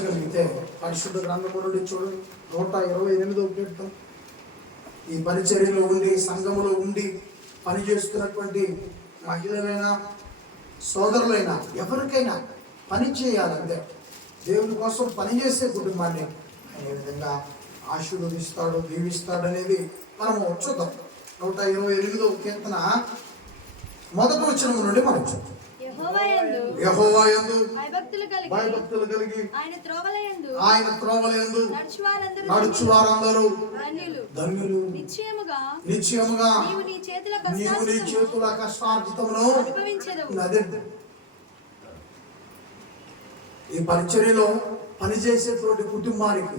గమనించగలిగితే పరిశుద్ధ గ్రంథము నుండి చూడండి 128వ కీర్తన. ఈ పరిచర్యలో ఉండి సంఘములో ఉండి పనిచేస్తున్నటువంటి మహిళలైనా సోదరులైనా ఎవరికైనా పని చేయాలంటే దేవుని కోసం పనిచేసే కుటుంబాన్ని అనే విధంగా ఆశీర్వదిస్తాడు, దీవిస్తాడు అనేది మనము చూద్దాం. 128వ కీర్తన 1వ వచనం నుండి మనం చూద్దాం. యెహోవా యందు భయభక్తులు కలిగి ఆయన త్రోవలయందు నడుచువారందరూ ధన్యులు. నిశ్చయముగా నీవు నీ చేతుల కష్టార్జితమును అనుభవించెదవు. ఈ పరిచర్యలో పనిచేసేటువంటి కుటుంబానికి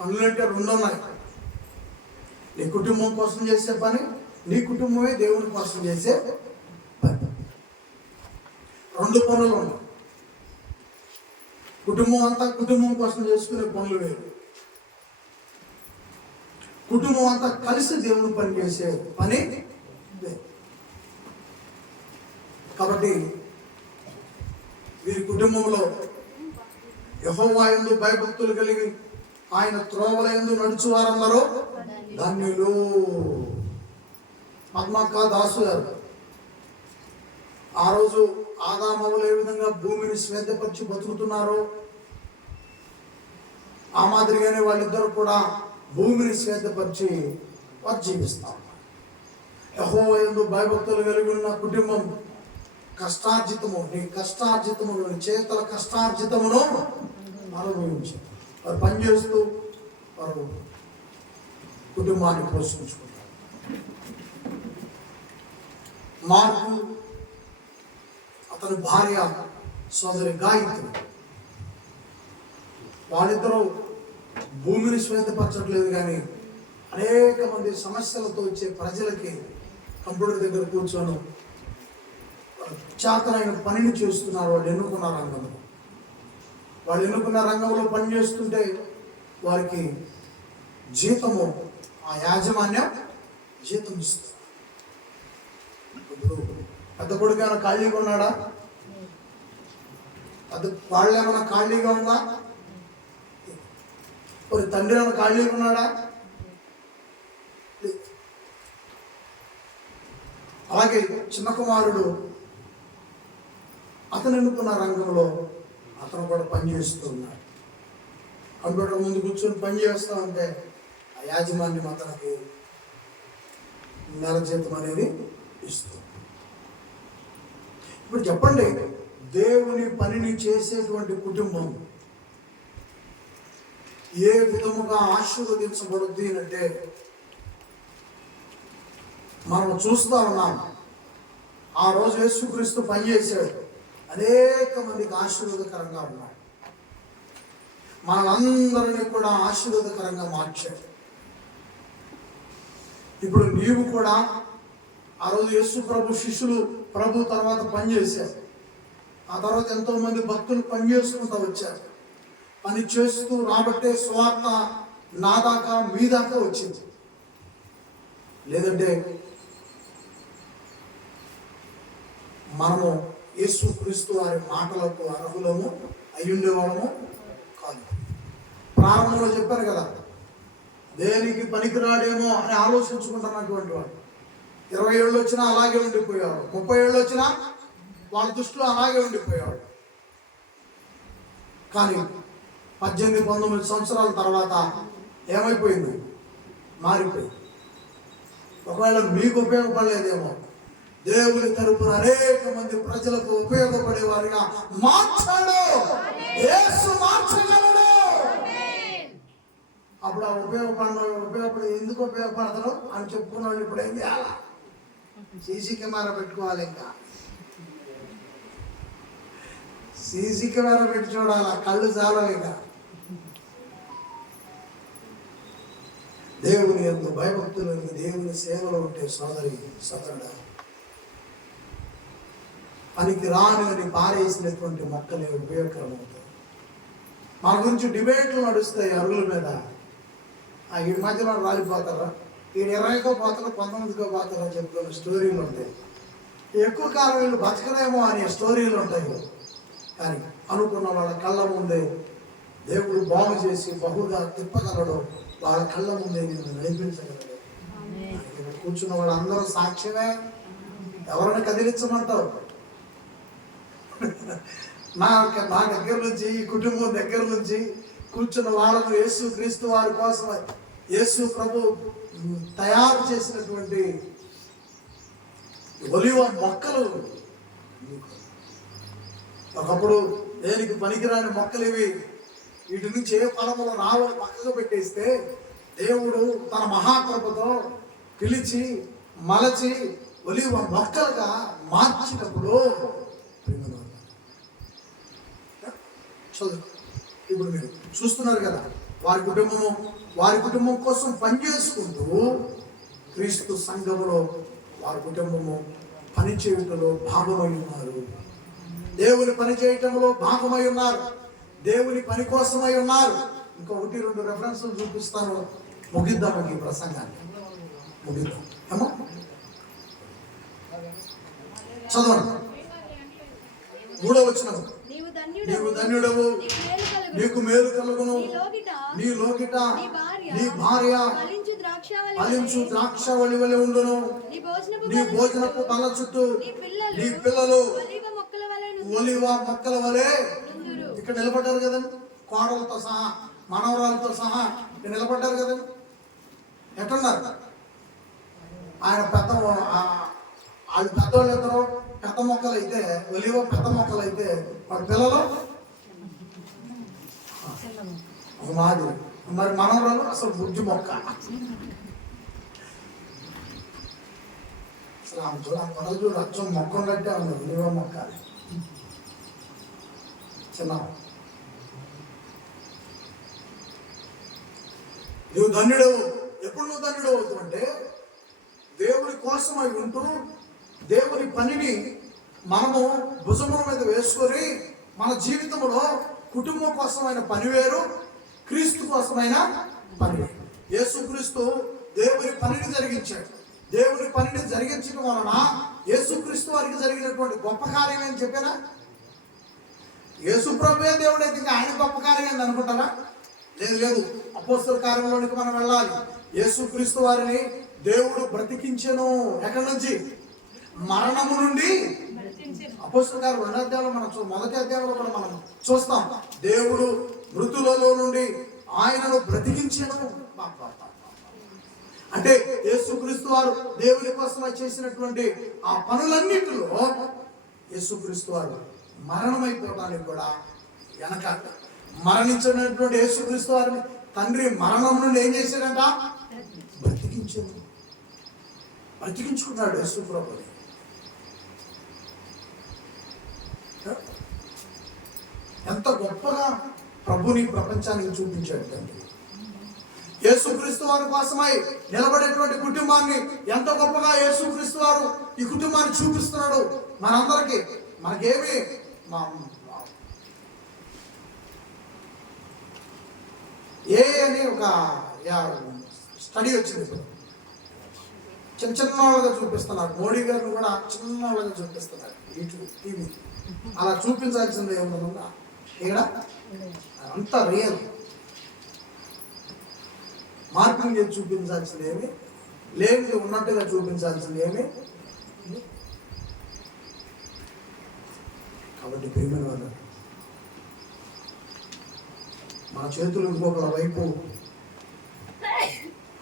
పనులంటే 2 ఉన్నాయి. నీ కుటుంబం కోసం చేసే పని, నీ కుటుంబమే దేవుని కోసం చేసే పని. 2 పనులు ఉన్నాయి. కుటుంబం అంతా కుటుంబం కోసం చేసుకునే పనులు వేరు, కుటుంబం అంతా కలిసి దేవుని పని చేసే పని వేరు. కాబట్టి వీరి కుటుంబంలో యెహోవా యందు భయభక్తులు కలిగి ఆయన త్రోవలయందు నడుచు వారందరూ ధన్యులు. పద్మక్క దాసు గారు ఆ రోజు ఆదామవులు ఏ విధంగా భూమిని శ్వేతపరిచి బతుకుతున్నారో ఆ మాదిరిగానే వాళ్ళిద్దరూ కూడా భూమిని శ్వేతపరిచి వారు జీవిస్తారు. యెహోవా యందు భయభక్తులు కలిగి ఉన్న కుటుంబం కష్టార్జితము, నీ కష్టార్జితమును, నీ చేతుల కష్టార్జితమును అనుభవించి వారు పనిచేస్తూ వారు కుటుంబాన్ని పోషించుకుంటారు. మార్కు అతని భార్య సోదరి గాయత్రి, వాళ్ళిద్దరూ భూమిని శ్వేతపరచట్లేదు కానీ అనేక మంది సమస్యలతో వచ్చే ప్రజలకి కంప్యూటర్ దగ్గర కూర్చొని చేతనైన పనిని చేస్తున్నారు. వాళ్ళు ఎన్నుకున్న రంగంలో, వాళ్ళు ఎన్నుకున్న రంగంలో పనిచేస్తుంటే వారికి జీతము ఆ యాజమాన్యం జీతం ఇస్తారు. ఇప్పుడు పెద్ద కొడుకు ఏమైనా ఖాళీగా ఉన్నాడా? వాళ్ళు ఏమైనా ఖాళీగా ఉందా? ఒక తండ్రి ఏమైనా ఖాళీగా ఉన్నాడా? అలాగే చిన్న కుమారుడు అతను ఎన్నుకున్న రంగంలో అతను కూడా పనిచేస్తున్నాడు. కంప్యూటర్ ముందు కూర్చొని పని చేస్తా ఉంటే ఆ యాజమాన్యం అతనికి నెల జీతం అనేది ఇస్తుంది. ఇప్పుడు చెప్పండి, దేవుని పనిని చేసేటువంటి కుటుంబం ఏ విధముగా ఆశీర్వదించబడుద్ది అంటే మనం చూస్తూ ఉన్నాం. ఆ రోజు యేసుక్రీస్తు పనిచేశాడు, అనేక మందికి ఆశీర్వాదకరంగా ఉన్నాడు, మనందరినీ కూడా ఆశీర్వాదకరంగా మార్చాడు. ఇప్పుడు నీవు కూడా ఆ రోజు యేసు ప్రభు శిష్యులు ప్రభు తర్వాత పనిచేశారు. ఆ తర్వాత ఎంతో మంది భక్తులు పనిచేసుకుంటూ వచ్చారు. పని చేస్తూ రాబట్టే స్వార్థ నా దాకా మీ దాకా వచ్చింది. లేదంటే మనము యేసుక్రీస్తు వారి మాటలకు అర్హులము అయ్యుండేవాళ్ళము కాదు. ప్రారంభంలో చెప్పారు కదా, దేనికి పనికిరాడేమో అని ఆలోచించుకుంటున్నటువంటి వాడు 20 ఏళ్ళు వచ్చినా అలాగే ఉండిపోయేవాడు, 30 ఏళ్ళు వచ్చినా వాళ్ళ దృష్టిలో అలాగే ఉండిపోయేవాడు. కానీ 18-19 సంవత్సరాల తర్వాత ఏమైపోయింది? మారిపోయింది. ఒకవేళ మీకు ఉపయోగపడలేదేమో, దేవుని తరపున అనేక మంది ప్రజలకు ఉపయోగపడేవారిగా మార్చాడు. యేసు మార్చగలడు. అప్పుడు ఆ ఉపయోగపడి ఎందుకు ఉపయోగపడతారు అని చెప్పుకున్న వాళ్ళు ఇప్పుడు ఏం చేయాలా? సీసీ కెమెరా పెట్టుకోవాలి. ఇంకా సీసీ కెమెరా పెట్టి చూడాలా, కళ్ళు చాలలేక. దేవుని యందు భయభక్తులు, దేవుని సేవలో ఉంటే సోదరి సోదరుడా, పనికి రాని పారేసినటువంటి మొక్కలే ఉపయోగకరమవుతాయి. మన గురించి డిబేట్లు నడుస్తాయి అరుగుల మీద. ఈ మధ్యలో రాలిపోతారా, ఈ 20కో పోతారో 19కో పోతారో చెప్పుకునే స్టోరీలు ఉంటాయి. ఎక్కువ కాలం వీళ్ళు బతకరేమో అనే స్టోరీలు ఉంటాయి. కానీ అనుకున్న వాళ్ళ కళ్ళ ముందే దేవుడు బాగు చేసి బహుగా తిప్పగలడు. వాళ్ళ కళ్ళ ముందే నేను నడిపించగలడు. ఇక్కడ కూర్చున్న వాళ్ళందరూ సాక్ష్యమే. ఎవరైనా కదిలించమంటావు? నా దగ్గర నుంచి, ఈ కుటుంబం దగ్గర నుంచి కూర్చున్న వాళ్ళను యేసు క్రీస్తు వారి కోసం యేసు ప్రభు తయారు చేసినటువంటి ఒలివ మొక్కలు. ఒకప్పుడు దేనికి పనికిరాని మొక్కలు ఇవి. వీటి నుంచి ఏ ఫలములు రావని పక్కగా పెట్టేస్తే దేవుడు తన మహాకృపతో పిలిచి మలచి ఒలివ మొక్కలుగా మార్చినప్పుడు ఇప్పుడు మీరు చూస్తున్నారు కదా, వారి కుటుంబం కోసం పనిచేసుకుంటూ క్రీస్తు సంఘములో వారి కుటుంబము పని చేయటంలో భాగమై ఉన్నారు. దేవుని పని చేయటంలో భాగమై ఉన్నారు. దేవుని పని కోసమై ఉన్నారు. ఇంకా 1-2 రెఫరెన్స్లు చూపిస్తాను. ముగిద్దాం ఈ ప్రసంగాన్ని. ముగిద్దాం ఏమో చదవండి. 3వ వచనం. నీవు ధన్యుడవు, నీకు మేలు కలుగును, నీ లోకిట నీ భార్య ఫలించు ద్రాక్షవల్లి వలె ఉండును, నీ భోజనపు బల్ల చుట్టూ నీ పిల్లలు ఒలివ మొక్కల వలె. ఇక్కడ నిలబడ్డారు కదండి, కోడలతో సహా మనవరాలతో సహా నిలబడ్డారు కదండి. ఎట్టున్నారు? ఆయన వాళ్ళు పెద్దవాళ్ళు ఇద్దరు పెద్ద మొక్కలు అయితే, ఒలివ పెద్ద మొక్కలు అయితే వాడి పిల్లలు మాది. మరి మనవరాలు అసలు బుద్ధి మొక్క. అసలు ఆమె చూడు అచ్చం మొక్క ఉన్నట్టే ఉంది. ఒలివ మొక్క చిన్న. నువ్వు ధన్యుడవు. ఎప్పుడు నువ్వు ధన్యుడు అవుతుంటే దేవుని కోసమై ఉంటూ దేవుని పనిని మనము భుజముల మీద వేసుకొని మన జీవితంలో కుటుంబం కోసమైన పని వేరు, క్రీస్తు కోసమైన పని వేరు. యేసుక్రీస్తు దేవుని పనిని జరిగించాడు. దేవుని పనిని జరిగించడం వలన యేసుక్రీస్తు వారికి జరిగినటువంటి గొప్ప కార్యం ఏం చెప్పారా? యేసు ప్రభువే దేవుడు అయితే ఇంకా ఆయన గొప్ప కార్యం ఏంది అనుకుంటారా? లేదు. అపోస్తల కార్యంలోనికి మనం వెళ్ళాలి. యేసుక్రీస్తు వారిని దేవుడు బ్రతికించెను. ఎక్కడి నుంచి? మరణము నుండి. అపోస్తల కార్యం 2వ అధ్యాయంలో మనం మొదటి అధ్యాయంలో కూడా మనం చూస్తాం. దేవుడు మృతులలో నుండి ఆయనను బ్రతికించెను. అంటే యేసుక్రీస్తు వారు దేవుని కోసం చేసినటువంటి ఆ పనులన్నింటిలో యేసుక్రీస్తు వారు మరణమైపోవడానికి కూడా వెనకాల మరణించినటువంటి యేసుక్రీస్తు వారిని తండ్రి మరణం నుండి ఏం చేశాడంట? బ్రతికించుకున్నాడు యేసు ప్రభుని. ఎంత గొప్పగా ప్రభుని ప్రపంచానికి చూపించాడు తండ్రి. యేసుక్రీస్తు వారి కోసమై నిలబడేటువంటి కుటుంబాన్ని ఎంత గొప్పగా యేసుక్రీస్తు వారు ఈ కుటుంబాన్ని చూపిస్తున్నాడు మనందరికీ. మనకేమి అని ఒక స్టడీ వచ్చింది. చిన్నవాళ్ళుగా చూపిస్తున్నారు. మోడీ గారిని కూడా చిన్నవాళ్ళుగా చూపిస్తున్నారు యూట్యూబ్ టీవీ. అలా చూపించాల్సింది ఏమన్నా ఇక్కడ అంత రియల్. మార్పింగ్ చేసి చూపించాల్సింది ఏమి లేదు, ఉన్నట్టుగా చూపించాల్సింది ఏమి. కాబట్టి ప్రియమైన వాళ్ళు, మన చేతులు ఇంకొకరి వైపు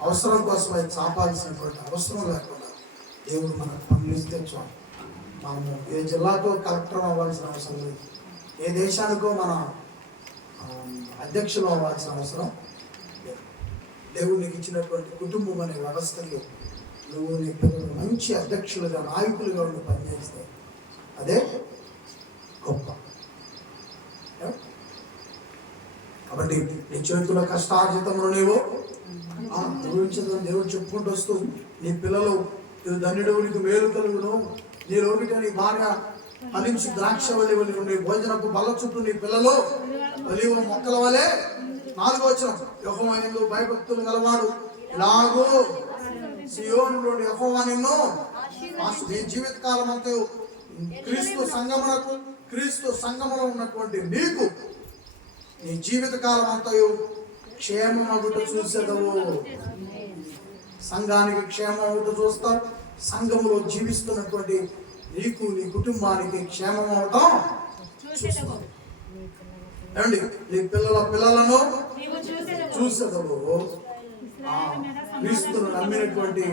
అవసరం కోసమై చాపాల్సినటువంటి అవసరం లేకుండా దేవుడు మనకు పనులు ఇస్తే చాలు. మనము ఏ జిల్లాకో కలెక్టర్ అవ్వాల్సిన అవసరం లేదు, ఏ దేశానికో మన అధ్యక్షులు అవ్వాల్సిన అవసరం లేదు. దేవుడు నీకు ఇచ్చినటువంటి కుటుంబం అనే వ్యవస్థలో నువ్వు నీ పిల్లలు మంచి అధ్యక్షులుగా నాయకులుగా ఉండి పనిచేస్తే అదే గొప్ప. కాబట్టి నీ చేతుల కష్టార్జితంలో నీవు అనుభవించదని దేవుడు చెప్పుకుంటూ వస్తూ, నీ పిల్లలు నీవు ధన్యుడు, నీకు మేలు కలుగును, నీ లోకిట నీ భార్య ఫలించు ద్రాక్షవల్లి వలె ఉండి, భోజనపు బల్ల చుట్టూ నీ పిల్లలు ఒలివ మొక్కల వలె. 4వ వచనం. యెహోవా యందు భయభక్తులు గలవాడు ఇలాగూ సియోనులోని యెహోవా నిన్ను నీ జీవిత కాలం అంతా క్రీస్తు సంగమునకు క్రీస్తు సంఘములో ఉన్నటువంటి నీకు నీ జీవితకాలం అంతయు క్షేమం అగుట చూసేదవు. సంఘానికి క్షేమం అగుట చూస్తావు. సంఘములో జీవిస్తున్నటువంటి నీకు నీ కుటుంబానికి క్షేమం అవటం చూస్తావు. ఏమండి, నీ పిల్లలను చూసేదవు. క్రీస్తును నమ్మినటువంటి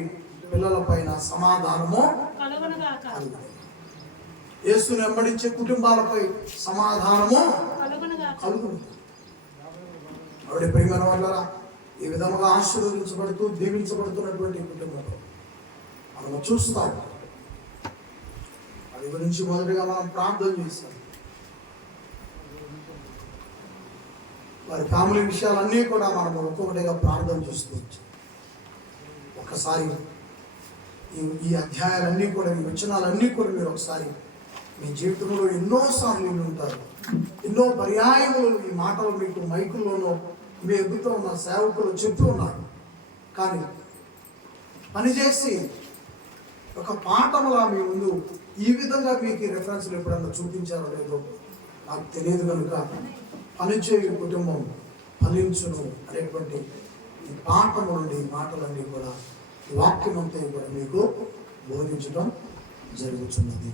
పిల్లల పైన సమాధానము కలుగును. యేసును వెంబడించే కుటుంబాలపై సమాధానము కలుగును. ఆవిడ ప్రియమైన వాళ్ళరా, ఈ విధముగా ఆశీర్వదించబడుతూ దీవించబడుతున్నటువంటి కుటుంబంలో మనము చూస్తాం. అది గురించి మొదటిగా మనం ప్రార్థన చేస్తాం. వారి ఫ్యామిలీ విషయాలన్నీ కూడా మనం ఒక్కొక్కటిగా ప్రార్థన చేస్తూ వచ్చాం. ఒకసారి ఈ అధ్యాయాలన్నీ కూడా, ఈ వచనాలన్నీ కూడా మీరు ఒకసారి మీ జీవితంలో ఎన్నోసార్లు ఉంటారు. ఎన్నో పర్యాయములు ఈ మాటలు మీకు మైకుల్లోనూ మీ ఎదుగుతూ ఉన్న సేవకులు చెప్తూ ఉన్నారు. కానీ పనిచేసి ఒక పాఠములా మీ ముందు ఈ విధంగా మీకు రెఫరెన్స్లు ఎప్పుడన్నా చూపించారో లేదో నాకు తెలియదు. కనుక పనిచేయ కుటుంబం ఫలించును అనేటువంటి ఈ పాఠము నుండి ఈ మాటలన్నీ కూడా, ఈ వాక్యం అంతా కూడా మీకు బోధించడం జరుగుతున్నది.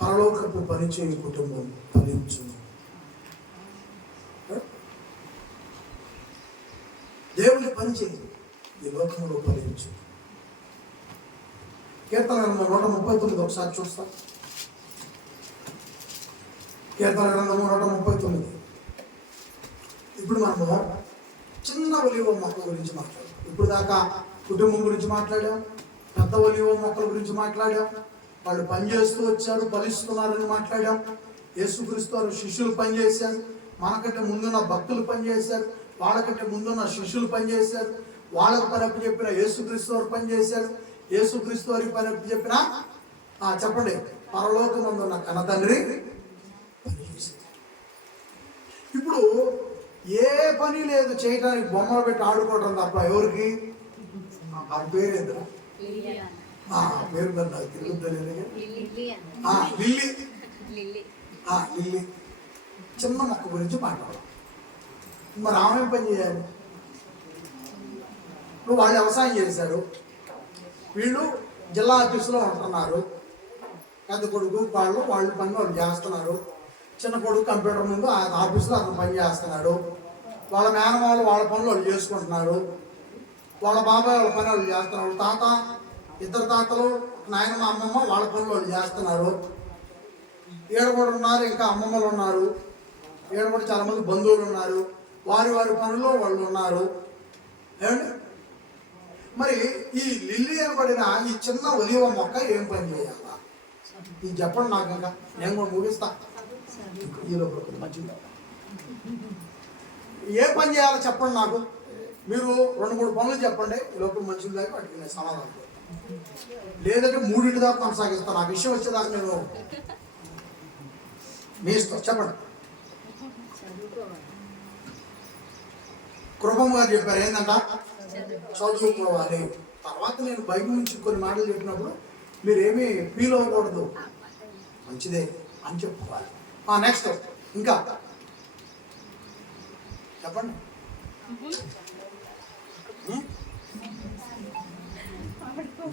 పరలోకపు పనిచేయ కుటుంబం ఫలించును. దేవుని పనిచేయి, ఈ లోకంలో ఫలించు. కీర్తన 139 ఒకసారి చూస్తాం. కీర్తన 139. ఇప్పుడు మనము చిన్న ఒలివ మొక్క గురించి మాట్లాడాం. ఇప్పుడు దాకా కుటుంబం గురించి మాట్లాడాం, పెద్ద ఒలివ మొక్కల గురించి మాట్లాడాం. వాళ్ళు పనిచేస్తూ వచ్చారు, ఫలిస్తున్నారని మాట్లాడాం. యేసుక్రీస్తు వారు శిష్యులు పనిచేశారు. మనకంటే ముందున్న భక్తులు పనిచేశారు. వాళ్ళకంటే ముందున్న శిష్యులు పనిచేశారు. వాళ్ళకు పని చెప్పిన యేసుక్రీస్తు వారు పనిచేశారు. యేసుక్రీస్తు వారికి పని చెప్పిన చెప్పండి, పరలోకమందు ఉన్న కన్నతండ్రి పనిచేశారు. ఇప్పుడు ఏ పని లేదు చేయడానికి, బొమ్మలు పెట్టి ఆడుకోవడం తప్ప. ఎవరికి ఆ పేరు ఎదురు పేరు నాకు తిరుగుతుంది. లిల్లీ చిన్న మొక్క గురించి మాట్లాడాలి. మరి ఆమె పని చేయాలి. ఇప్పుడు వాళ్ళు వ్యవసాయం చేశారు, వీళ్ళు జిల్లా ఆఫీసులో ఉంటున్నారు. పెద్ద కొడుకు వాళ్ళు పని వాళ్ళు చేస్తున్నారు. చిన్న కొడుకు కంప్యూటర్ ముందు ఆఫీసులో అతను పని చేస్తున్నాడు. వాళ్ళ మేనమాలు వాళ్ళ పనులు వాళ్ళు చేసుకుంటున్నారు. వాళ్ళ బాబాయ్ వాళ్ళ పని వాళ్ళు చేస్తున్నారు. తాత, ఇద్దరు తాతలు, నాయనమ్మ, అమ్మమ్మ వాళ్ళ పనులు వాళ్ళు చేస్తున్నారు. ఏడుగురు ఉన్నారు, ఇంకా అమ్మమ్మలు ఉన్నారు. ఏడుగురు చాలా మంది బంధువులు ఉన్నారు. వారి పనుల్లో వాళ్ళు ఉన్నారు. ఏమండి, మరి ఈ లిల్లీ అనబడిన ఈ చిన్న ఒలివ మొక్క ఏం పని చేయాలా? ఇది చెప్పండి నాకు. ఇంకా నేను కూడా ముగిస్తా. ఈ లోపల మంచిది ఏ పని చేయాలో చెప్పండి నాకు. మీరు 2-3 పనులు చెప్పండి. ఈ లోపల మంచిది దాకా వాటికి నేను సమాధానం లేదంటే 3 దాకా కొనసాగిస్తాను. నాకు విషయం వచ్చేదాకా నేను మీ ఇష్టం. చెప్పండి. కృపమ్మ గారు చెప్పారు ఏంటంట, చదువుకోవాలి. తర్వాత నేను బైబిల్ నుంచి కొన్ని మాటలు చెప్పినప్పుడు మీరేమీ ఫీల్ అవ్వకూడదు, మంచిదే అని చెప్పుకోవాలి. నెక్స్ట్ ఇంకా చెప్పండి.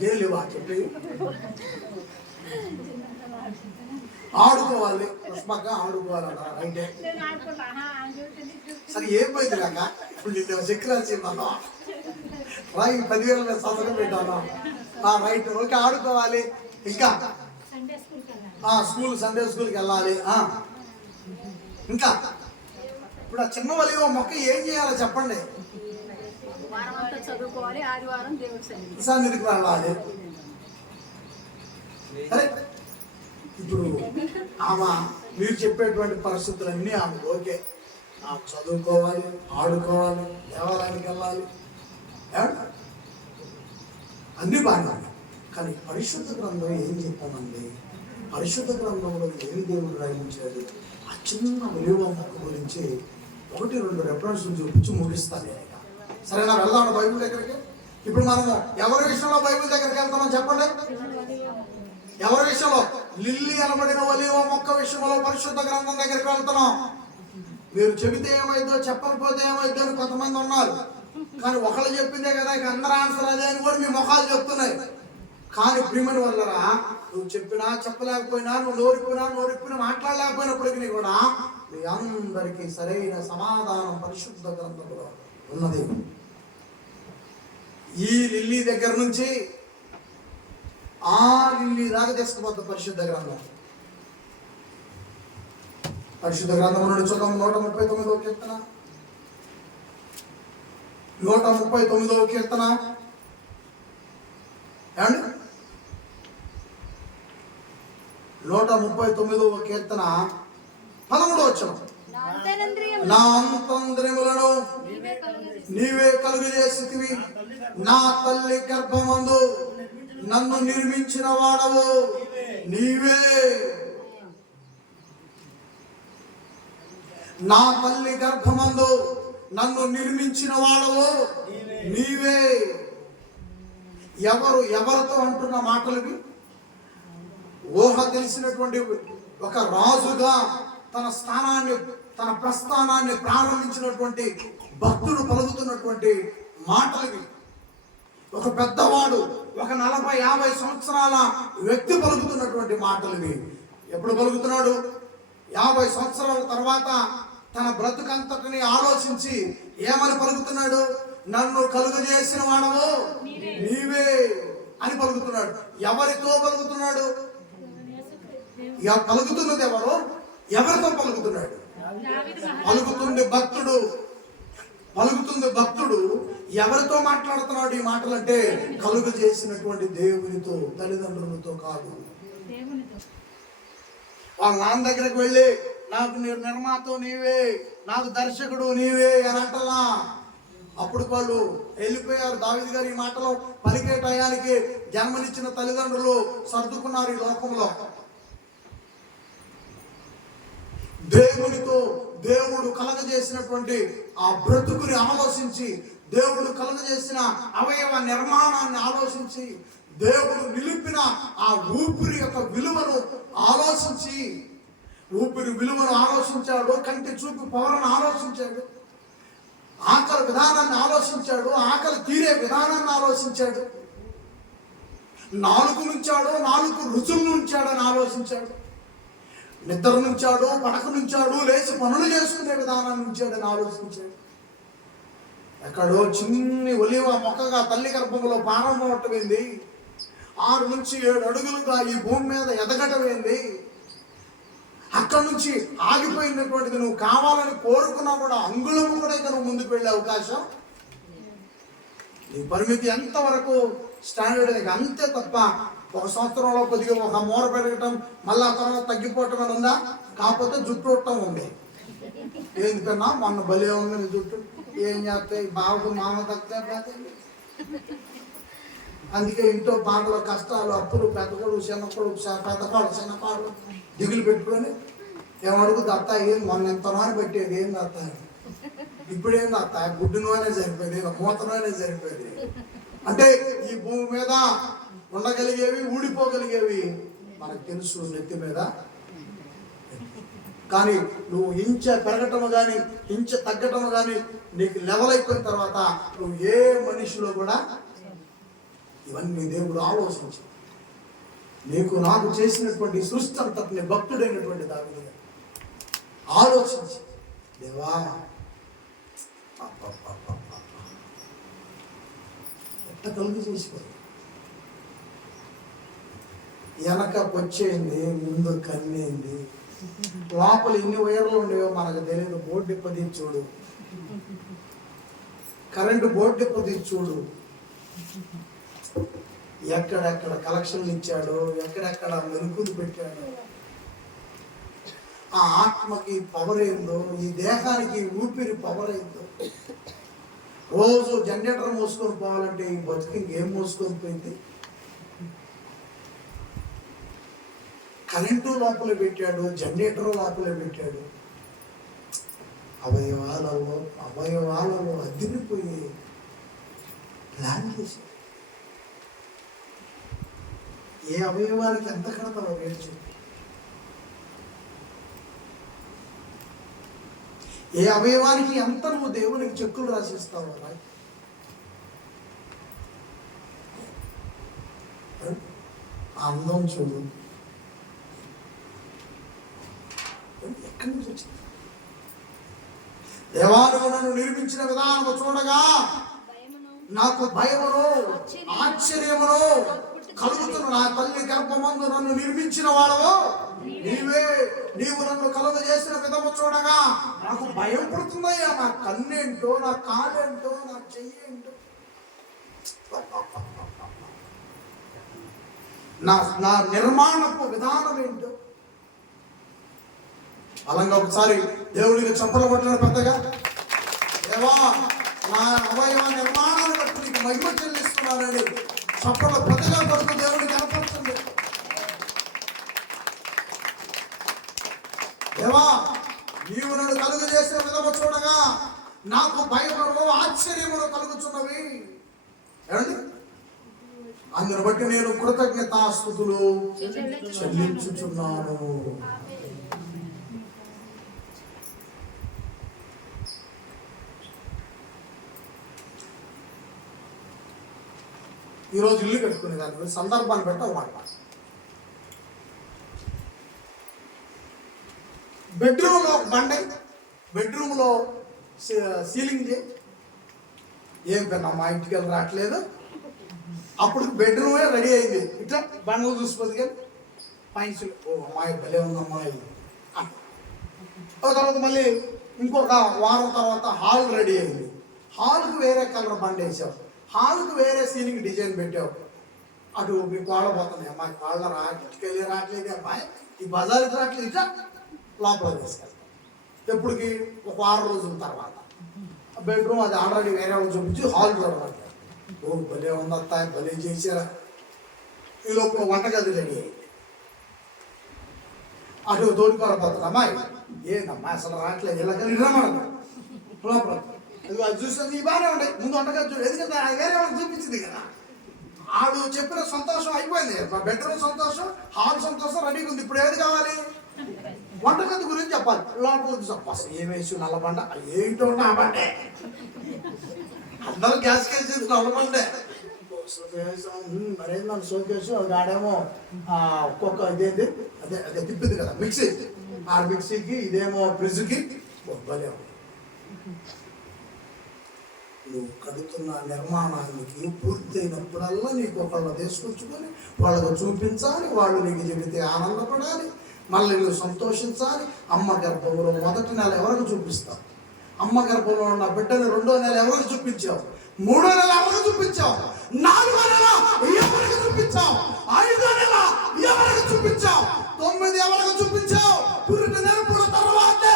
గేలేవా చెప్పి ఆడుకోవాలి. పుష్పగా ఆడుకోవాలన్నా రైటే. సరే ఏమైంది కాక ఇప్పుడు నేను చక్రాల్సిందా రాయి 10,000 సంతకం పెట్టాను. రైట్, ఓకే, ఆడుకోవాలి. ఇంకా సండే స్కూల్కి వెళ్ళాలి. ఇంకా ఇప్పుడు ఆ చిన్న ఒలివ మొక్క ఏం చేయాలో చెప్పండి. సన్నిధికి వెళ్ళాలి. సరే, ఇప్పుడు ఆమె మీరు చెప్పేటువంటి పరిస్థితులన్నీ ఆమె ఓకే. చదువుకోవాలి, ఆడుకోవాలి, దేవాలయానికి వెళ్ళాలి, అన్నీ బాగానే. కానీ పరిశుద్ధ గ్రంథం ఏం చెప్తామండి? పరిశుద్ధ గ్రంథంలో ఏమి దేవుడు రాయించాడు? ఆ చిన్న ఒలివ మొక్క గురించి 1-2 రెఫరెన్స్లు చూపించి ముగిస్తాను. సరేనా, వెళ్దాం బైబిల్ దగ్గరికి. ఇప్పుడు మనము ఎవరి విషయంలో బైబిల్ దగ్గరికి వెళ్తామని చెప్పండి. ఎవరి విషయంలో? లిల్లీ అనబడిన ఒలీవ మొక్క విషయంలో పరిశుద్ధ గ్రంథం దగ్గరికి వెళ్తున్నాం. మీరు చెబితే ఏమైందో చెప్పకపోతే ఏమైందో అని కొంతమంది ఉన్నారు. కానీ ఒకళ్ళు చెప్పిందే కదా ఇక అందరూ ఆన్సర్ అదే అని కూడా మీ ముఖాలు చెప్తున్నాయి. కానీ ప్రియమైన వాళ్ళరా, నువ్వు చెప్పినా చెప్పలేకపోయినా, నువ్వు నోరిప్పినా మాట్లాడలేకపోయినప్పటికీ కూడా మీ అందరికీ సరైన సమాధానం పరిశుద్ధ గ్రంథంలో ఉన్నది. ఈ లిల్లీ దగ్గర నుంచి ఆ లిల్లీ దాకా తీసుకుపోతాం పరిశుద్ధ గ్రంథం. పరిశుద్ధ గ్రంథం నుండి చూద్దాం. 139వ కీర్తన, 139వ కీర్తన ఏమండి, 139వ కీర్తన 13వ వచనం. నా అంతరంద్రియములను నీవే కలుగజేసితివి, నా తల్లి గర్భమందు నన్ను నిర్మించిన వాడవు నీవే. నా తల్లి గర్భమందు నన్ను నిర్మించిన వాడవు నీవే. ఎవరితో అంటున్న మాటలవి? ఊహ తెలిసినటువంటి ఒక రాజుగా తన స్థానాన్ని, తన ప్రస్థానాన్ని ప్రారంభించినటువంటి భక్తుడు పలుకుతున్నటువంటి మాటలవి. ఒక పెద్దవాడు, ఒక 40-50 సంవత్సరాల వ్యక్తి పలుకుతున్నటువంటి మాటలవి. ఎప్పుడు పలుకుతున్నాడు? 50 సంవత్సరాల తర్వాత తన బ్రతుకంతటిని ఆలోచించి ఏమని పలుకుతున్నాడు? నన్ను కలుగజేసిన వాడవు నీవే అని పలుకుతున్నాడు. ఎవరితో పలుకుతున్నాడు? పలుకుతున్నది ఎవరు? ఎవరితో పలుకుతున్నాడు? పలుకుతుంది భక్తుడు. ఎవరితో మాట్లాడుతున్నాడు ఈ మాటలు అంటే? కలుగు చేసినటువంటి దేవునితో, తల్లిదండ్రులతో కాదు. వాళ్ళ నాన్న దగ్గరకు వెళ్ళి నాకు నిర్మాత నీవే, నాకు దర్శకుడు నీవే అని అంటలా. అప్పుడు వాళ్ళు వెళ్ళిపోయారు. దావీదు గారు ఈ మాటలో పలికే టయానికి జన్మనిచ్చిన తల్లిదండ్రులు సర్దుకున్నారు ఈ లోకంలో. దేవుడు కలగజేసినటువంటి ఆ బ్రతుకుని ఆలోచించి, దేవుడు కలగజేసిన అవయవ నిర్మాణాన్ని ఆలోచించి, దేవుడు నిలిపిన ఆ ఊపిరి యొక్క విలువను ఆలోచించి, ఊపిరి విలువను ఆలోచించాడు. కంటి చూపు పవరను ఆలోచించాడు. ఆకలి విధానాన్ని ఆలోచించాడు. ఆకలి తీరే విధానాన్ని ఆలోచించాడు. నాలుగు నుంచాడు, 4 రుచులను ఉంచాడని ఆలోచించాడు. నిద్ర నుంచాడు, పడక నుంచాడు, లేచి పనులు చేసుకునే విధానాన్ని ఉంచాడని ఆలోచించాడు. ఎక్కడో చిన్ని ఒలివ మొక్కగా తల్లి గర్భంలో ప్రారంభమవుతమైంది. 6 నుంచి 7 అడుగులుగా ఈ భూమి మీద ఎదగటమైంది. అక్కడి నుంచి ఆగిపోయినటువంటిది నువ్వు కావాలని కోరుకున్నా కూడా అంగుళము కూడా ఇక నువ్వు ముందుకు వెళ్ళే అవకాశం, నీ పరిమితి ఎంతవరకు స్టాండర్డ్ నీకు అంతే తప్ప 1 సంవత్సరంలో కొద్దిగా ఒక మూర పెరగటం, మళ్ళీ ఆ తర్వాత తగ్గిపోవటం అని ఉందా? కాకపోతే జుట్టు ఉండటం ఉంది. ఎందుకన్నా మొన్న బలే ఉంది నీ జుట్టు, ఏం చేస్తాయి బాబు మామ తగ్గితే. అందుకే ఇంట్లో బాధలు, కష్టాలు, అప్పులు, పెద్దకోడు చిన్నపాడు దిగులు పెట్టుకొని ఏమడుగుద్ది అత్త ఏం మొన్న ఎంత నూనె పెట్టేది ఏంది అత్త, ఇప్పుడేంది అత్త గుడ్డు నూనె సరిపోయేది, మూత నూనె సరిపోయేది. అంటే ఈ భూమి మీద ఉండగలిగేవి, ఊడిపోగలిగేవి మనకు తెలుసు నెత్తి మీద. కానీ నువ్వు ఇంచ పెరగటము కానీ ఇంచ తగ్గటము కానీ నీకు లెవెల్ అయిపోయిన తర్వాత నువ్వు ఏ మనిషిలో కూడా ఇవన్నీ దేవుడు ఆలోచించి నీకు నాకు చేసినటువంటి సృష్టి అంతటిని భక్తుడైనటువంటి దావీదు గారు ఆలోచించి, దేవా ఎట్ట కలుగు చేసుకో, వెనక పొచ్చేయింది, ముందు కన్నేంది, లోపల ఎన్ని వైర్లు ఉండేవో మనకు తెలియదు. బోర్డు ఇప్పది చూడు, కరెంటు బోర్డు ఇప్పది చూడు, ఎక్కడెక్కడ కలెక్షన్లు ఇచ్చాడు, ఎక్కడెక్కడ మెరుకులు పెట్టాడు. ఆ ఆత్మకి పవర్ ఏందో, ఈ దేహానికి ఊపిరి పవర్ ఏందో. రోజు జనరేటర్ మోసుకొని పోవాలంటే ఈ బతుకు ఇంకేం మోసుకొని పోయింది? కరెంటు లోపల పెట్టాడు, జనరేటర్ లోపల పెట్టాడు. అవయవాలలో అదిరిపోయి ప్లాన్ చేశాడు. ఏ అవయవానికి ఎంత కడతారో రేటు చెప్పి ఏ అవయవానికి ఎంత నువ్వు దేవునికి చెక్కులు రాసిస్తావు? అందం చూడు ఎక్కడి నుంచి వచ్చింది? దేవాలయం నన్ను నిర్మించిన విధానము చూడగా నాకు భయమును ఆశ్చర్యమును కలుగుతున్న. నా తల్లి గర్భమందు నన్ను నిర్మించిన వాడవు నీవే. నీవు నన్ను కలుగజేసిన విధము చూడగా నాకు భయం పుడుతుందయ్యా. నా కన్నేంటో, నా కాలేంటో, నా చెయ్యేంటో, నా నిర్మాణపు విధానం ఏంటో. అలాగా ఒకసారి దేవుడికి చప్పలు కొట్టడం పెద్దగా, దేవా నా అవయవ నిర్మాణాన్ని బట్టి నీకు మహిమ చెల్లిస్తున్నానని చప్పలు పెద్దగా కొడుతూ దేవుడికి కనపడుతుంది. దేవా నీవు నన్ను కలుగు చేసిన విధము చూడగా నాకు భయమును ఆశ్చర్యమును కలుగుతున్నవి. ఏమండి? అందును బట్టి నేను కృతజ్ఞతాస్తుతులు చెల్లించుచున్నాను. ఈరోజు ఇల్లు కట్టుకునే దాన్ని సందర్భాన్ని బట్టి ఒక మాట. బెడ్రూమ్లో బండి, బెడ్రూమ్లో సీలింగ్ చేయి. ఏం పెన్నా మా ఇంటికి వెళ్ళి రావట్లేదు. అప్పుడు బెడ్రూమే రెడీ అయింది. ఇట్లా బండలు చూసిపోతుంది కానీ పైన ఓ అమ్మాయి భలే ఉందమ్మాయి. తర్వాత మళ్ళీ ఇంకొక వారం తర్వాత హాల్ రెడీ అయింది. హాల్కి వేరే కలర్ బండి వేసావు, హాల్కి వేరే సీలింగ్ డిజైన్ పెట్టావు. అటు మీ కోళ్ళ పోతున్నాయి. అమ్మాయి కోళ్ళ రాట్లకెళ్ళి రావట్లేదు, అమ్మాయి ఈ బజార్కి రావట్లేదు. ఇట్లా లోపల తీసుకెళ్తాం. ఎప్పటికి ఒక వారం రోజుల తర్వాత బెడ్రూమ్ అది ఆల్రెడీ వేరే వాళ్ళు చూపించి హాల్ చూడమంటారు. ఓ భలే ఉందత్తా, భలే చేసారా. ఈ లోపల వంటగది రెడీ అయ్యింది. అటు తోడుకోరపోతుంది. అమ్మాయి ఏందమ్మా అసలు రావట్లేదు, ఇలా కలిగి రమ్మను లోపల. అది చూస్తుంది బాగానే ఉండే, ముందు వంటగది చూడు. ఎందుకంటే వేరే వాళ్ళకి చూపించింది కదా. ఆడు చెప్పిన సంతోషం అయిపోయింది. మా బెడ్రూమ్ సంతోషం, హాల్ సంతోషం రెడీగా ఉంది. ఇప్పుడు ఏది కావాలి? వంటగది గురించి చెప్పాలి. లోపల చెప్పాలి ఏమేసి నల్లబండ ఏంటో నా బండే. అందరూ గ్యాస్ కేసు నల్లబండే మరేంది నన్ను షోకేసు. ఆడేమో ఒక్కొక్క ఇదేంటి అదే అదే తిప్పింది కదా మిక్సీ. ఆ మిక్సీకి ఇదేమో ఫ్రిడ్జ్కి భలే. నువ్వు కడుతున్న నిర్మాణానికి పూర్తయినప్పుడల్లా నీకు ఒకళ్ళు తీసుకొచ్చుకొని వాళ్ళకు చూపించాలి. వాళ్ళు నీకు చెబితే ఆనందపడాలి, మళ్ళీ నువ్వు సంతోషించాలి. అమ్మ గర్భంలో మొదటి నెల ఎవరికి చూపిస్తావు? అమ్మ గర్భంలో ఉన్న బిడ్డను 2వ నెల ఎవరికి చూపించావు? 3వ నెల ఎవరికి చూపించావు? 4వ నెల ఎవరికి చూపించావు? 5వ నెల ఎవరికి చూపించావు? 9 ఎవరికి చూపించావు? పురిటి నెరపుల తర్వాతే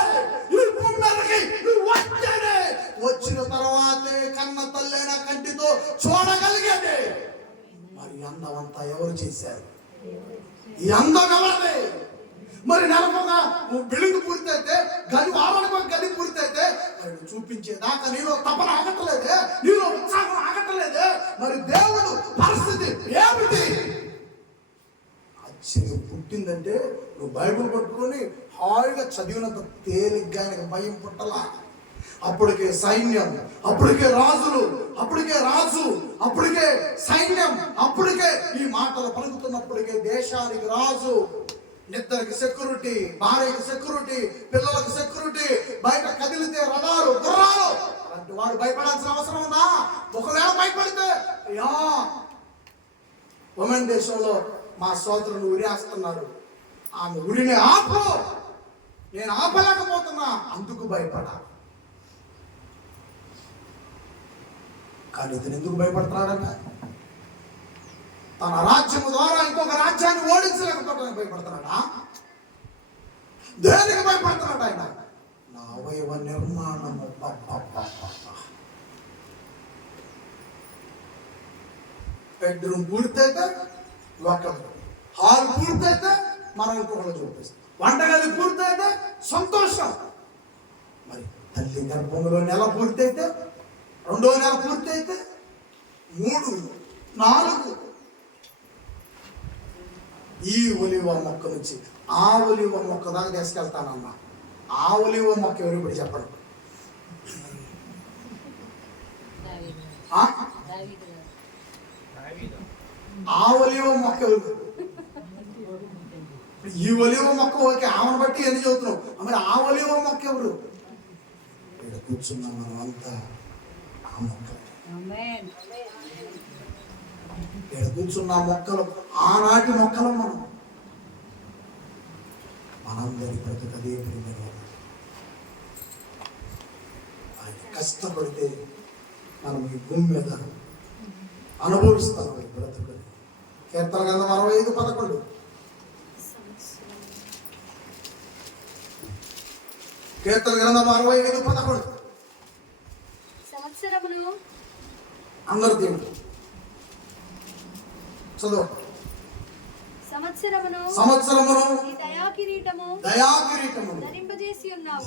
ఈ భూమి మీదకి నువ్వు వచ్చేదే. వచ్చిన తర్వాతే కన్న తల్లైన కంటితో చూడగలిగేది. మరి అందం అంతా ఎవరు చేశారు? ఈ అందం ఎవరిది? మరి నెలకొక బిల్డింగ్ పూర్తయితే, గది వారానికి ఒక గది పూర్తయితే చూపించేదాకా నీలో తపన ఆగట్లేదే, నీలో ఉత్సాహం ఆగట్లేదే. మరి దేవుడు పరిస్థితి ఏమిటి? ఆశ్చర్యం పుట్టిందంటే నువ్వు బైబిల్ పట్టుకొని హాయిగా చదివినంత తేలిగ్గా భయం పుట్టలా. అప్పటికే సైన్యం, అప్పటికే రాజులు, అప్పటికే రాజు, అప్పటికే సైన్యం, అప్పటికే ఈ మాటలు పలుకుతున్నప్పటికే దేశానికి రాజు, నిద్రకి సెక్యూరిటీ, భార్యకి సెక్యూరిటీ, పిల్లలకు సెక్యూరిటీ, బయట కదిలితే రథాలు, గుర్రాలు. అలాంటి వాడు భయపడాల్సిన అవసరం ఉందా? ఒకవేళ భయపడితే ఒమెన్ దేశంలో మా సోదరులు ఉరేస్తున్నారు. ఆమె ఉరిని ఆపు, నేను ఆపలేకపోతున్నా, అందుకు భయపడా. కానీ ఇతను ఎందుకు భయపడుతున్నాడన్న? తన రాజ్యము ద్వారా ఇంకొక రాజ్యాన్ని ఓడించలేకపోవడానికి భయపడుతున్నాడా? దేనికి భయపడుతున్నాడు ఆయన? నా అవయవ నిర్మాణము. బెడ్రూమ్ పూర్తయితే ఒకరు, హాల్ పూర్తయితే మనం ఇంకొకరు చూపిస్తాం, వంటగది పూర్తయితే సంతోషం. మరి తల్లి గర్భంలో నెల పూర్తయితే, 2వ నెల పూర్తయితే, 3, 4 ఈ ఒలివ మొక్క నుంచి ఆ ఒలివ మొక్క దాకా తీసుకెళ్తానన్నా. ఆ ఒలివ మొక్క ఎవరు ఇప్పుడు చెప్పండి? ఆ ఒలివ మొక్క ఎవరు? ఈ ఒలివ మొక్క ఓకే, ఆమెను బట్టి ఎందుకు చదువుతున్నావు? మరి ఆ ఒలివ మొక్క ఎవరు? ఇక్కడ కూర్చున్నాం మనం అంతా ఆ మొక్క. ఇక్కడ కూర్చున్న మొక్కలు ఆనాటి మొక్కలు మనందరి బ్రతుకదే ప్రేమలో ఆయన కష్టపడితే మనం ఈ భూమి మీద అనుభవిస్తాం ఈ బ్రతుకుని. కీర్తన గ్రంథం 65:11. కీర్తన గ్రంథం 65:11. అందరు దేవుడు చదువు. సంవత్సరమును దయా కిరీటము ధరింపజేసి ఉన్నావు.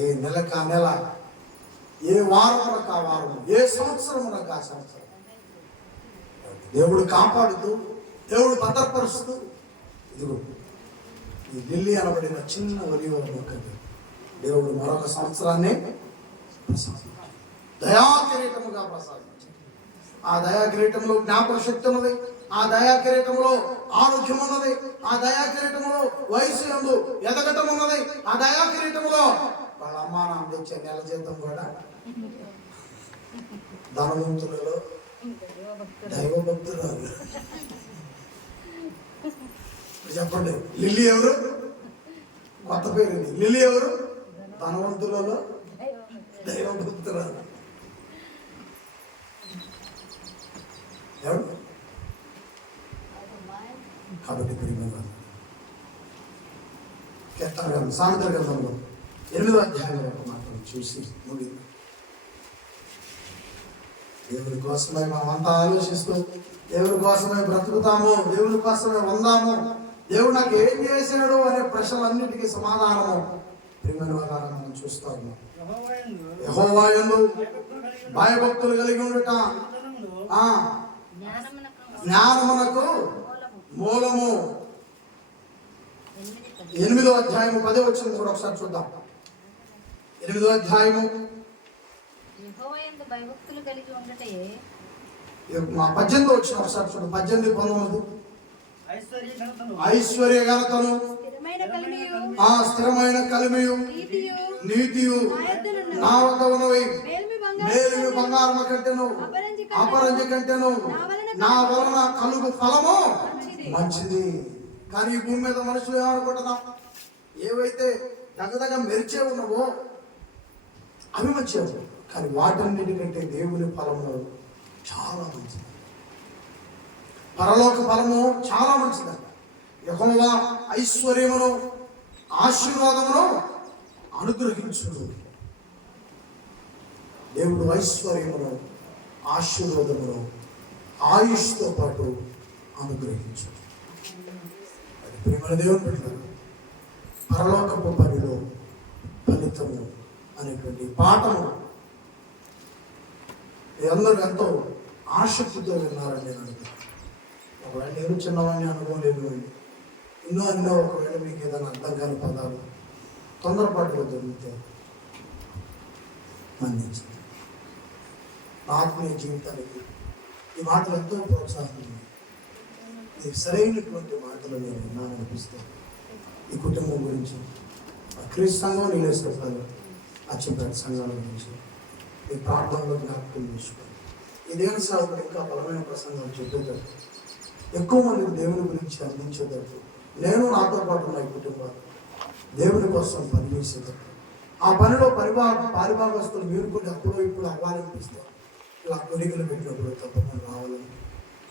ఏ నెలక నెల, ఏ వారమునకు ఆ వారము, ఏ సంవత్సరమునకు ఆ సంవత్సరం దేవుడు కాపాడుతూ, దేవుడు భద్రపరుస్తూ, ఇదిగో ఈ లిల్లీ అనబడిన చిన్న ఒలివ మొక్కకి దేవుడు మరొక సంవత్సరాన్ని దయా కిరీటముగా ప్రసాదించాడు. ఆ దయా కిరీటంలో జ్ఞాపక శక్తి ఉన్నది, ఆ దయా కిరీటంలో ఆరోగ్యం ఉన్నది, ఆ దయా కిరీటంలో వయసు యందు ఎదగటం ఉన్నది, ఆ దయా కిరీటంలో వాళ్ళ అమ్మా నాన్న తెచ్చే నెల జీతం కూడా ధనవంతులలో దైవభక్తురాలు. చెప్పండి, లిల్లీ ఎవరు? కొత్త పేరు ఇది. లిల్లీ ఎవరు? ధనవంతులలో దైవభక్తురాలు. ఎవరు? కాబట్టి ప్రియమైన సామెతల గ్రంథంలో 8వ అధ్యాయంలో ఒక మాటను చూసి ముగింది. దేవుని కోసమే మనం అంతా ఆలోచిస్తూ, దేవుని కోసమే బ్రతుకుతాము, దేవుని కోసమే ఉందాము, దేవుడు నాకు ఏం చేశాడు అనే ప్రశ్నలన్నిటికీ సమాధానము ప్రియమైన వారిని మనం చూస్తాము. యెహోవా యందు భయభక్తులు కలిగి ఉండుట జ్ఞానమునకు మూలము. 8వ అధ్యాయము 10వ వచనం కూడా ఒకసారి చూద్దాం. 8వ అధ్యాయము 18వ వచనం ఒకసారి చూద్దాం. 18, 19. ఐశ్వర్య ఘనతను, స్థిరమైన కలిమియు, నీతియు నా వద్ద ఉన్నవి, మేలు బంగారము కంటేను అపరంజి కంటేను నా వలన కలుగు ఫలము మంచిది. కానీ ఈ భూమి మీద మనుషులు ఏమనుకుంటున్నాం? ఏవైతే దగ్గర మెరిచే ఉన్నావో అవి మంచివి, కానీ వాటన్నిటికంటే దేవుని ఫలము చాలా మంచిది, పరలోక ఫలము చాలా మంచిది. యెహోవా ఐశ్వర్యమును ఆశీర్వాదమును అనుగ్రహించును. దేవుడు ఐశ్వర్యమును ఆశీర్వాదమును ఆయుష్తో పాటు అనుగ్రహించు. అది ప్రేమ దేవుని పెట్టారు. పరలోకపు పనిలో ఫలితము అనేటువంటి పాఠము అందరూ ఎంతో ఆసక్తితో విన్నారని నేను అనుకుంటున్నాను. ఒకవేళ నేను చిన్నవాడిని అనుభవం లేదు, ఎన్నో ఒకవేళ మీకు ఏదైనా అర్థం కాని పదాలు తొందరపాటులో దొరికితే మన్నించండి. ఆత్మీయ జీవితానికి ఈ మాటలు ఎంతో ప్రోత్సాహం. మీకు సరైనటువంటి మాటలు నేను విన్నాననిపిస్తే ఈ కుటుంబం గురించి, క్రీస్తు సంఘం, నీలేశ్వరాలు, అచ్చంపేట సంఘాల గురించి ఈ ప్రార్థనలో జ్ఞాపకం చేసుకోండి. ఈ దేవుని సేవకుడు ఇంకా బలమైన ప్రసంగాలు చెప్పేటట్టు, ఎక్కువ మంది దేవుని గురించి అందించేటట్టు, నేను నాతో పాటు ఉన్న ఈ కుటుంబాలు దేవుని కోసం పనిచేసేటట్టు, ఆ పనిలో పారిభాగస్తులు మీరు కూడా అప్పుడో ఇప్పుడు అవ్వాలనిపిస్తే ఇలా కోరికలు పెట్టినప్పుడు తప్పకుండా రావాలని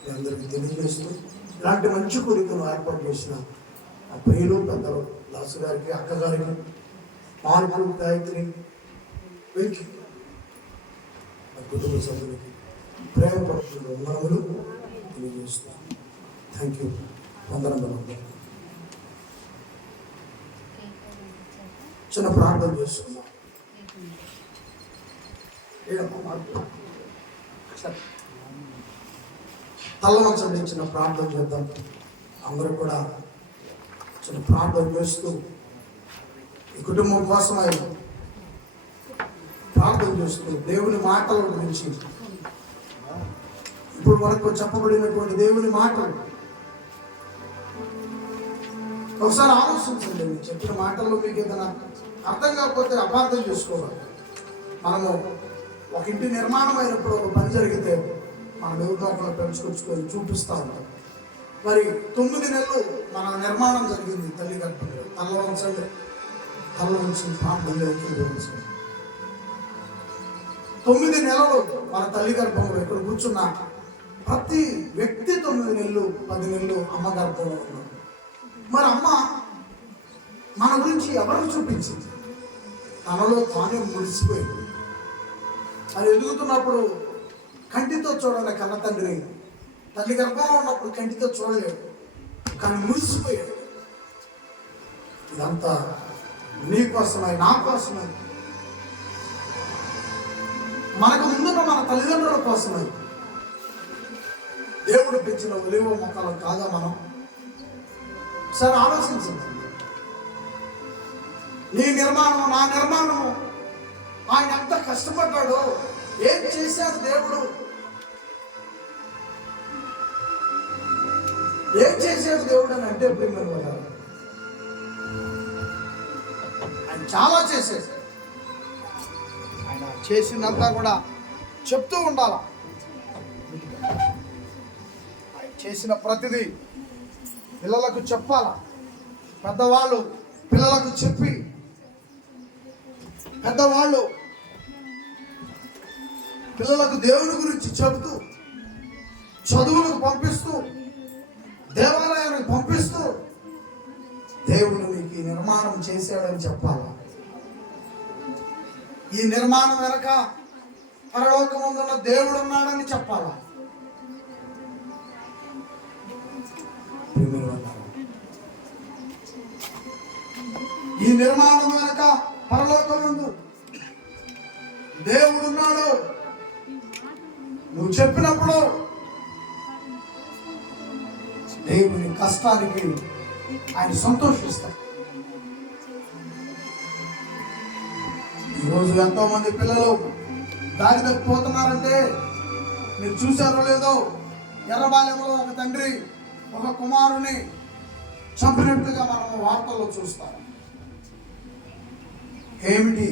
మీ అందరికీ తెలియజేస్తూ, ఇలాంటి మంచి కోరికలు ఏర్పాటు చేసిన ఆ ప్రియులు పెద్దలు దాసు గారికి, అక్కగారికి, మార్పు, గాయత్రి, వీరికి, కుటుంబ సభ్యులకి ప్రేమపడుతున్న వందనములు తెలియజేస్తూ థ్యాంక్ యూ. వందనములు. చిన్న ప్రార్థన చేసుకుందాం. తల్లవంచండి, చిన్న ప్రార్థన చేద్దాం. అందరూ కూడా చిన్న ప్రార్థన చేస్తూ ఈ కుటుంబం కోసమై ప్రార్థన చేస్తూ దేవుని మాటల గురించి ఇప్పుడు వరకు చెప్పబడినటువంటి దేవుని మాటలు ఒకసారి ఆలోచించండి. నేను చెప్పిన మాటల్లో మీకు ఏదైనా అర్థం కాకపోతే అపార్థం చేసుకోవాలి. మనము ఒక ఇంటి నిర్మాణం అయినప్పుడు ఒక పని జరిగితే మనం ఎవరితో ఒకరు పెంచుకొచ్చుకొని చూపిస్తూ ఉంటాం. మరి 9 నెలలు మన నిర్మాణం జరిగింది తల్లి గర్భంలో. తల ఉంచి ప్రార్థనలోకి 9 నెలలు మన తల్లి గర్భంలో ఇక్కడ కూర్చున్న ప్రతి వ్యక్తి 9 నెలలు 10 నెలలు అమ్మ గర్భంలో ఉన్నాడు. మరి అమ్మ మన గురించి ఎవరికి చూపించింది? తనలో తానే ముడిసిపోయింది. అది ఎదుగుతున్నప్పుడు కంటితో చూడాలి కన్న తండ్రి. తల్లి గర్భంలో ఉన్నప్పుడు కంటితో చూడలేడు, కానీ ముడిసిపోయాడు. ఇదంతా నీ కోసమై, నా కోసమై, మనకు ముందున్న మన తల్లిదండ్రుల కోసమై దేవుడు పెంచిన ఒలివ మొక్కలు కాదా మనం? సరే ఆలోచించండి. నీ నిర్మాణము, నా నిర్మాణము, ఆయన ఎంత కష్టపడ్డాడో, ఏం చేశాడు దేవుడు, ఏం చేశాడు దేవుడు అని అంటే ప్రేమలు పడాలి. ఆయన చాలా చేసేది. ఆయన చేసిందంతా కూడా చెప్తూ ఉండాల. ఆయన చేసిన ప్రతిదీ పిల్లలకు చెప్పాల. పెద్దవాళ్ళు పిల్లలకు చెప్పి, పెద్దవాళ్ళు పిల్లలకు దేవుని గురించి చెబుతూ, చదువులకు పంపిస్తూ, దేవాలయానికి పంపిస్తూ, దేవుడు నీకు ఈ నిర్మాణం చేశాడని చెప్పాల. ఈ నిర్మాణం వెనక పరలోకమందున్న దేవుడు ఉన్నాడని చెప్పాలా. ఈ నిర్మాణం వెనక పరలోకమందు దేవుడున్నాడు. నువ్వు చెప్పినప్పుడు దేవుని కష్టానికి ఆయన సంతోషిస్తాడు. ఈరోజు ఎంతో మంది పిల్లలు దారి తప్పిపోతున్నారంటే మీరు చూశారో లేదో, ఎర్రబాలెంలో ఒక తండ్రి ఒక కుమారుని చంపినట్టుగా మనము వార్తల్లో చూస్తాం. ఏమిటి?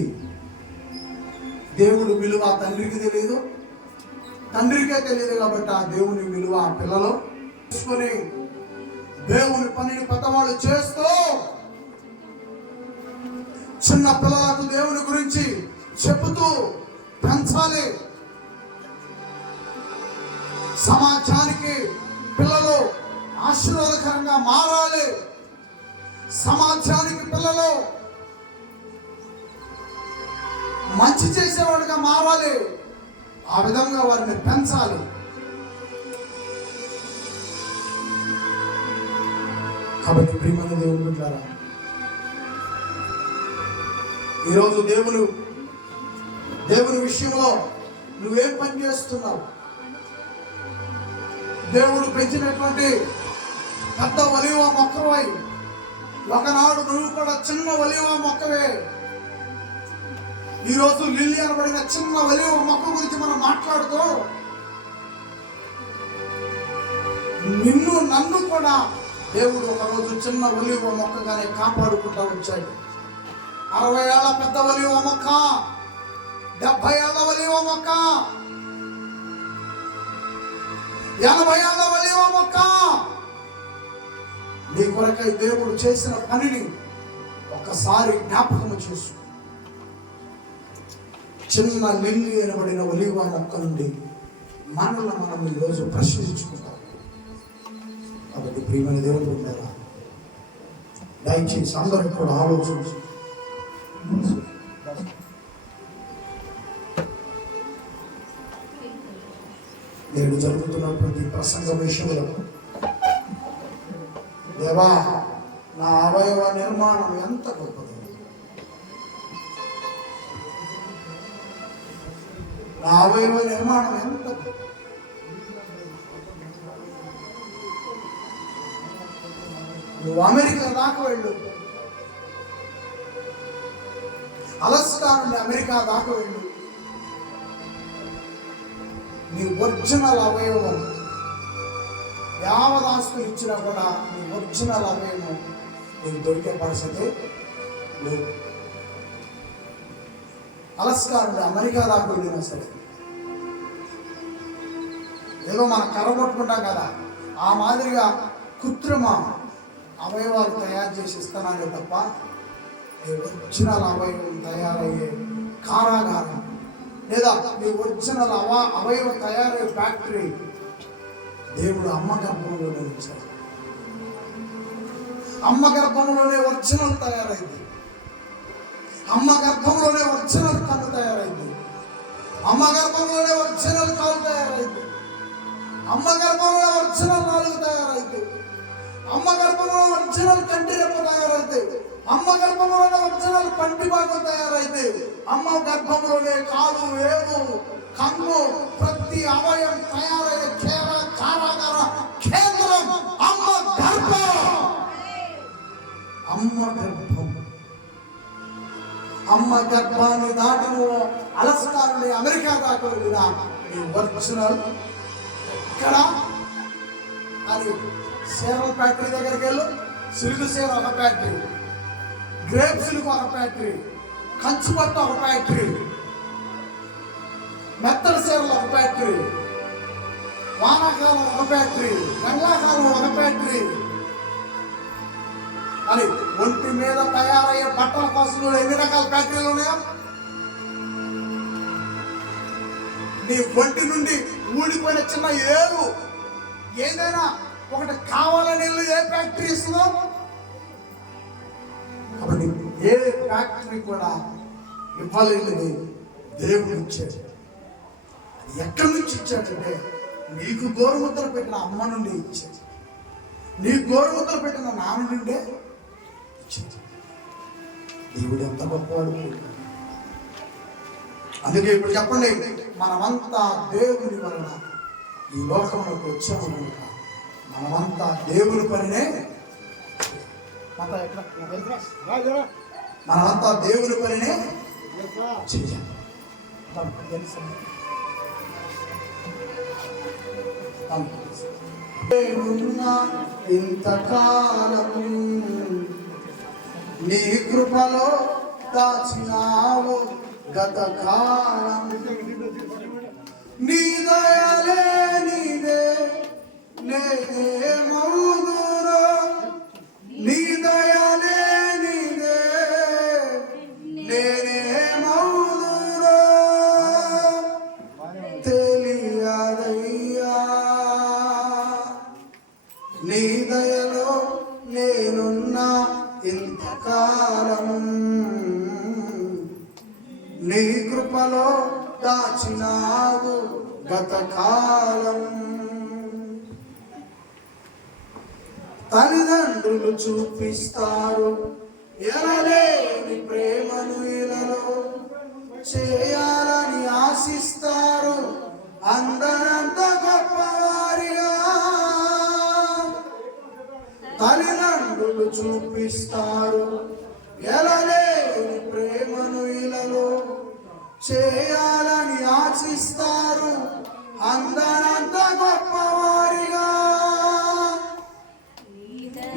దేవుడు విలువ తండ్రికి తెలియదు, తండ్రికే తెలియదు. కాబట్టి ఆ దేవుని విలువ పిల్లలు తీసుకొని దేవుని పనిని పెద్దవాళ్ళు చేస్తూ చిన్న పిల్లలకు దేవుని గురించి చెబుతూ పెంచాలి. సమాజానికి పిల్లలు ఆశీర్వాదకరంగా మారాలి. సమాజానికి పిల్లలు మంచి చేసేవాడుగా మారాలి. ఆ విధంగా వారిని పెంచాలి. కాబట్టి ప్రియమైన దేవుని బిడ్డలారా, ఈరోజు దేవుని విషయంలో నువ్వేం పని చేస్తున్నావు? దేవుడు పెంచినటువంటి పెద్ద ఒలీవ మొక్కవై, ఒకనాడు నువ్వు కూడా చిన్న ఒలీవ మొక్కవే. ఈరోజు లిల్లీ అనబడిన చిన్న ఒలీవ మొక్క గురించి మనం మాట్లాడుతూ, నన్ను కూడా దేవుడు ఒకరోజు చిన్న ఒలీవ మొక్కగానే కాపాడుకుంటూ వచ్చాడు. 60 ఏళ్ల పెద్ద ఒలీవ మొక్క, 70 ఏళ్ల ఒలీవ మొక్క, 80 ఏళ్ల ఒలీవ మొక్క. నీ కొరకై దేవుడు చేసిన పనిని ఒక్కసారి జ్ఞాపకం చేసుకో. చిన్న లిల్లీ అనబడిన ఒలీవ మొక్క నుండి మనల్ని మనం ఈరోజు ప్రశ్నించుకుంటాం. కాబట్టి ప్రియమైన దేవుడు ఉంటారా, దయచేసి అందరూ కూడా ఆలోచించి నేడు జరుగుతున్నటువంటి ప్రసంగ విషయంలో, దేవా నా అవయవ నిర్మాణం ఎంత గొప్పది, నా అవయవ నిర్మాణం ఎంత గొప్పది. నువ్వు అమెరికా దాకా వెళ్ళు, అలస్కా నుండి అమెరికా దాకా వెళ్ళి నీ ఒరిజినల్ అవయవం యావదాస్తులు ఇచ్చినా కూడా నీ ఒరిజినల్ అవయవం నీకు దొరికే పరిస్థితి లేదు. అలస్కా నుండి అమెరికా దాకా వెళ్ళినా సరే ఏదో మనం కర్రగొట్టుకుంటాం కదా, ఆ మాదిరిగా కృత్రిమ అవయవాలు తయారు చేసి ఇస్తున్నానే తప్ప నీ ఒరిజినల్ అవయవం తయారయ్యే కారాగారం లేదా నీ ఒరిజినల్ అవయవం తయారయ్యే ఫ్యాక్టరీ దేవుడు అమ్మ గర్భంలోనే ఉంచాడు. అమ్మ గర్భంలోనే ఒరిజినల్ తయారైంది. అమ్మ గర్భంలోనే ఒరిజినల్ కన్ను తయారైంది. అమ్మ గర్భంలోనే ఒరిజినల్ కాలు తయారైంది. అమ్మ గర్భంలో ఒరిజినల్ నాలుగు తయారైంది. అమ్మ గర్భంలో ఒరిజినల్ కంటి రెప్ప తయారైంది. అమ్మ గర్భంలోనే ఒరిజినల్ పంటి భాగం తయారైంది. అమ్మ గర్భంలోనే కాలు, ఏడు, కన్ను, ప్రతి అవయం తయారయ్యే కారాగార కేంద్రం అమ్మ గర్భం. అమ్మ గర్భం. అమ్మ గర్భాన్ని దాటిన అలస్కా నుండి అమెరికా దాకా వెళ్ళిన ఈ ఒరిజినల్ ఇక్కడ అది సేరల ఫ్యాక్టరీ దగ్గరికి వెళ్ళు. సిల్క్ సేర ఒక ఫ్యాక్టరీ, గ్రేప్ సిల్క్ ఒక ఫ్యాక్టరీ, కంచుపట్టు ఒక ఫ్యాక్టరీ, మెత్తడి సేరలు ఒక ఫ్యాక్టరీ, వానాకాలం ఒక ఫ్యాక్టరీ, ఎండాకాలం ఒక ఫ్యాక్టరీ అని ఒంటి మీద తయారయ్యే బట్టల కోసం కూడా ఎన్ని రకాల ఫ్యాక్టరీలు ఉన్నాయా? నీ ఒంటి నుండి ఊడిపోయిన చిన్న ఏరు ఏదైనా ఒకటి కావాలని ఏ ఫ్యాక్టరీ ఇస్తుందో. కాబట్టి ఏ ఫ్యాక్టరీ కూడా ఇవ్వలేనిది దేవుడు ఇచ్చాడు. ఎక్కడి నుంచి ఇచ్చాడంటే నీకు గోరుముద్దలు పెట్టిన అమ్మ నుండి ఇచ్చాడు. నీ గోరుముద్దలు పెట్టిన నాన్న నుండే ఇచ్చాడు. దేవుడు ఎంత గొప్పవాడు. అందుకే ఇప్పుడు చెప్పండి, మనమంతా దేవుని వలన ఈ లోకంలోకి వచ్చాము కనుక మనమంతా దేవుని పనినే, మనమంతా దేవుని పనినే చేయాలి. ఇంతకాలం నీ కృపలో దాచినావు గతకాలం. నీ దయలే నీదే నేనే మౌదురో. నీ దయలే నీదే నేనే మౌదురో. తెలియదయ్యా నీ దయలో నేనున్నా ఇంతకాలం. నీ కృపలో దాచినావు గతకాలం. తల్లిదండ్రులు చూపిస్తారు ఎనలేని ప్రేమను ఇలలో. చేయాలని ఆశిస్తారు అందరంత గొప్పవారిగా. తల్లిదండ్రులు చూపిస్తారు ఎనలేని ప్రేమను ఇలలో. చేయాలని ఆశిస్తారు అందరంత గొప్పవారిగా.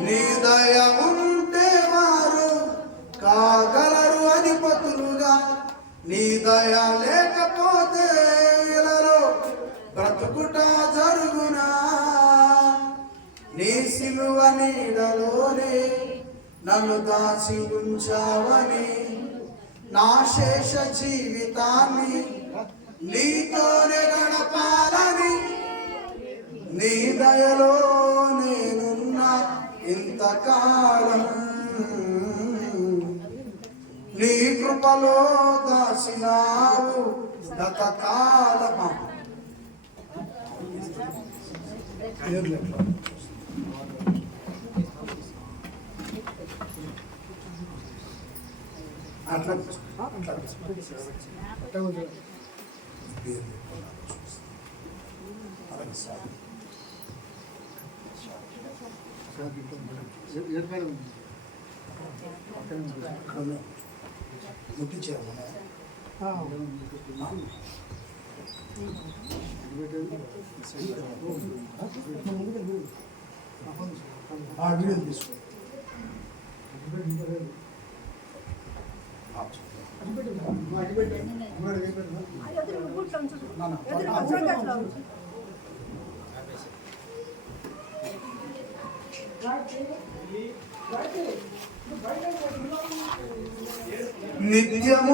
నీ దయ ఉంటే వారు కాగలరు అధిపతులుగా. నీ దయ లేకపోతే ఇలలో బ్రతుకుట జరుగునా. నీ సిలువ నీడలోనే నన్ను దాచి ఉంచావని నా శేష జీవితాన్ని నీతోనే గడపాలని. నీ దయలో నేనున్నా ఇంతకాలం. నీ కృపలో దాసినావు గతకాలమా. అట్లా ముట్టించేయాలి. వీడియో తీసుకో. నిత్యము